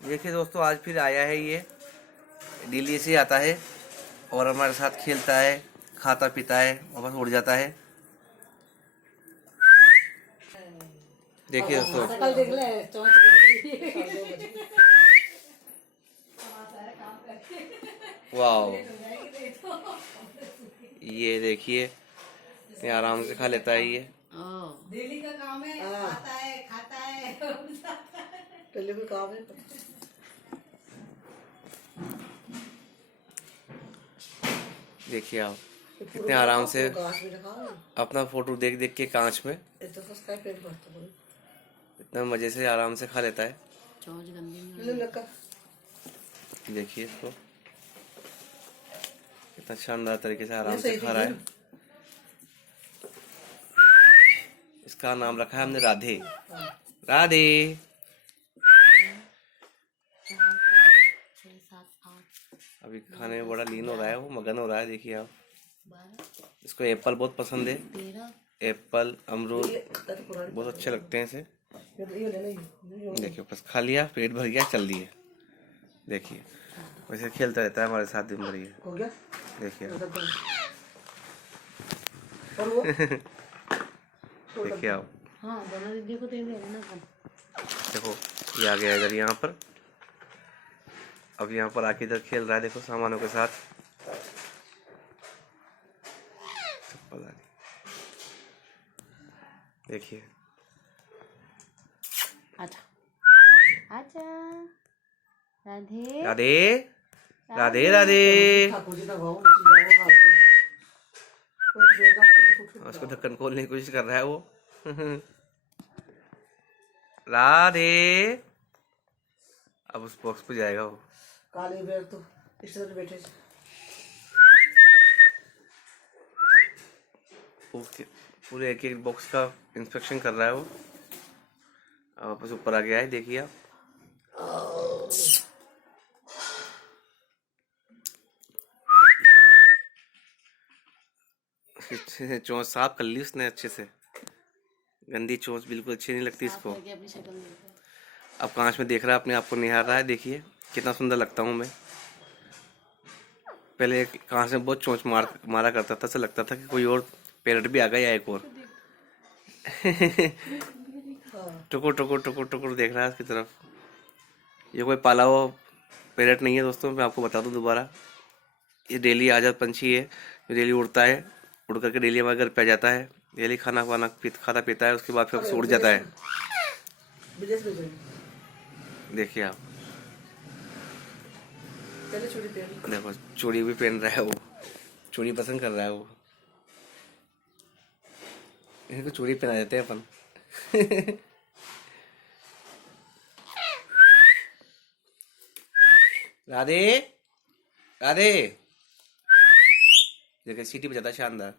देखिए दोस्तों, आज फिर आया है ये। डेली से आता है और हमारे साथ खेलता है, खाता पीता है और बस उड़ जाता है। देखिए दोस्तों, वाह, ये देखिए, ये आराम से खा लेता है ये। डेली का काम है, खाता है डेली का काम है। देखिए आप कितने आराम से अपना फोटो देख देख के कांच में इतना मजे से आराम से खा लेता है। देखिए इसको कितना शानदार तरीके से आराम से खा रहा है। इसका नाम रखा है हमने राधे। राधे। अभी खाने में बड़ा लीन हो रहा है, वो मगन हो रहा है। देखिए आप, इसको एप्पल बहुत पसंद है। एप्पल, अमरूद बहुत अच्छे लगते हैं इसे। देखिए बस खा लिया, पेट भर गया, चल दिए। देखिए वैसे खेलता रहता है हमारे साथ दिन भर ये। देखिए देखिए आप, देखो ये आ गया इधर यहाँ पर। अब यहाँ पर आके इधर खेल रहा है, देखो सामानों के साथ। देखिए आजा आजा, राधे राधे राधे राधे। उसको ढक्कन खोलने की कोशिश कर रहा है वो। राधे। अब उस बॉक्स पे जाएगा वो। काली बेर तो इस तरह बैठे पूरे एक एक बॉक्स का इंस्पेक्शन कर रहा है वो। अब वापस ऊपर आ गया है, देखिए आप। चोंच साफ कर ली उसने अच्छे से। गंदी चोंच बिल्कुल अच्छी नहीं लगती इसको। अब कांच में देख रहा है, अपने आप को निहार रहा है। देखिए कितना सुंदर लगता हूँ मैं। पहले कांच में बहुत चोंच मारा करता था, ऐसा लगता था कि कोई और पैरट भी आ गया या एक और। टुकुर टुकुर टुकुर टुकुर देख रहा है उसकी तरफ। ये कोई पाला हुआ पैरट नहीं है दोस्तों, मैं आपको बता दूं दोबारा। ये डेली आजाद पंछी है, डेली उड़ता है। उड़ करके डेली हमारे घर पे आ जाता है। डेली खाना खाता पीता है, उसके बाद फिर उड़ जाता है। देखिए आप, देखो चूड़ी भी पहन रहा है वो। चूड़ी पसंद कर रहा है वो। इनको चूड़ी पहना देते हैं अपन। राधे राधे। देखिए सीटी बजाता है शानदार।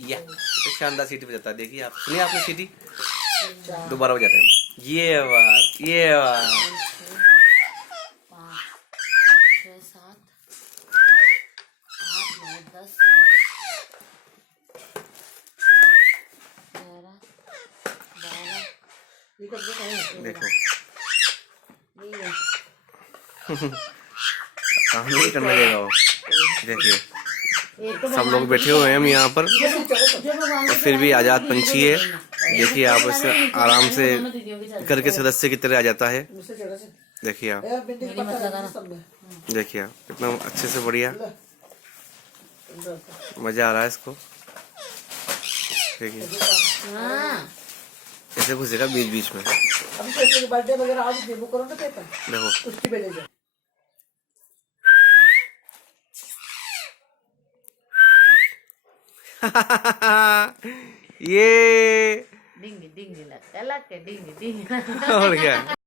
या तो शानदार सीटी बजाता है। देखिए आप, सुनिए आपने सीटी दोबारा बजाते हैं। ये बात, ये बात। 5 6 7 8 9 10 11 12। देखो काम नहीं करने देगा वो। देखिए सब लोग बैठे हुए हैं हम यहाँ पर, और फिर भी आजाद पंछी है। देखिए आप, इसे आराम से घर के सदस्य की तरह आ जाता है। देखिए आप, देखिए आप कितना अच्छे से, बढ़िया मजा आ रहा है इसको। देखिए ऐसे घुसेगा बीच बीच में। देखो ये डिंग डिंग लग डिंग डिंग और क्या।